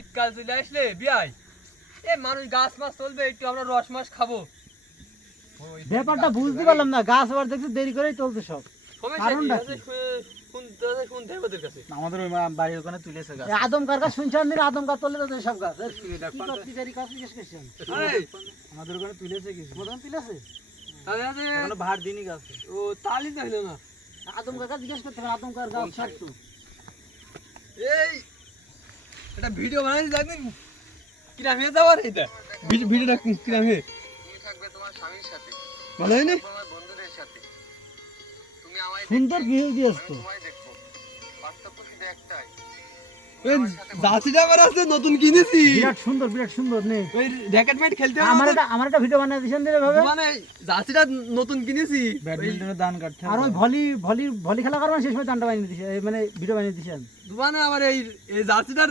শীতকাল চলে আসলে বিয়াই এ মানুষ গাছ মাছ চলবে একটু আমরা রস মাছ খাবো। ব্যাপারটা বুঝতে পারলাম না, গাছ আবার দেখছি দেরি করেই চলছে সব। কারণটা কি? আমাদের ওই বাড়ির ওখানে তুলেছে গাছ। এই আদমকার গাছ শুনছেন দিন, আদমকার তোলে তো সব গাছ কি করতে দেরি কাজ জিজ্ঞেস করছেন? আমাদের ওখানে তুলেছে কিছু। মদন তুলেছে এখনো ভার দিনই গাছ। ও তালি তো হলো না। আদমকার গাছ জিজ্ঞেস করতে হবে, আদমকার গাছ ছাড়তো। এই এটা ভিডিও বানাই জানেন কিরাম হয়ে যাওয়ার এটা ভিডিওটা কিরাম হয়ে তুমি থাকবে তোমার স্বামীর সাথে, ভালো হয় না? তোমার বন্ধুদের সাথে। তুমি আমায় সুন্দর ভিউ দিয়েছ তো। তোমায় দেখবো। পার্থক্য শুধু একটাই, ওই জার্সিটা আমার আছে নতুন কিনেছি। বিরাট সুন্দর নে। ওই র‍্যাকেট ম্যাট খেলতে আমার একটা ভিডিও বানিয়ে দিয়েছেন দিলে ভাবে। মানে জার্সিটা নতুন কিনেছি। ব্যাডমিন্টনের দান কাটতে আর ওই ভলি খেলা করবেন সেই সময় দানটা বানিয়ে দিয়েছেন, মানে ভিডিও বানিয়ে দিয়েছেন। মানে আমার এই জার্সিটার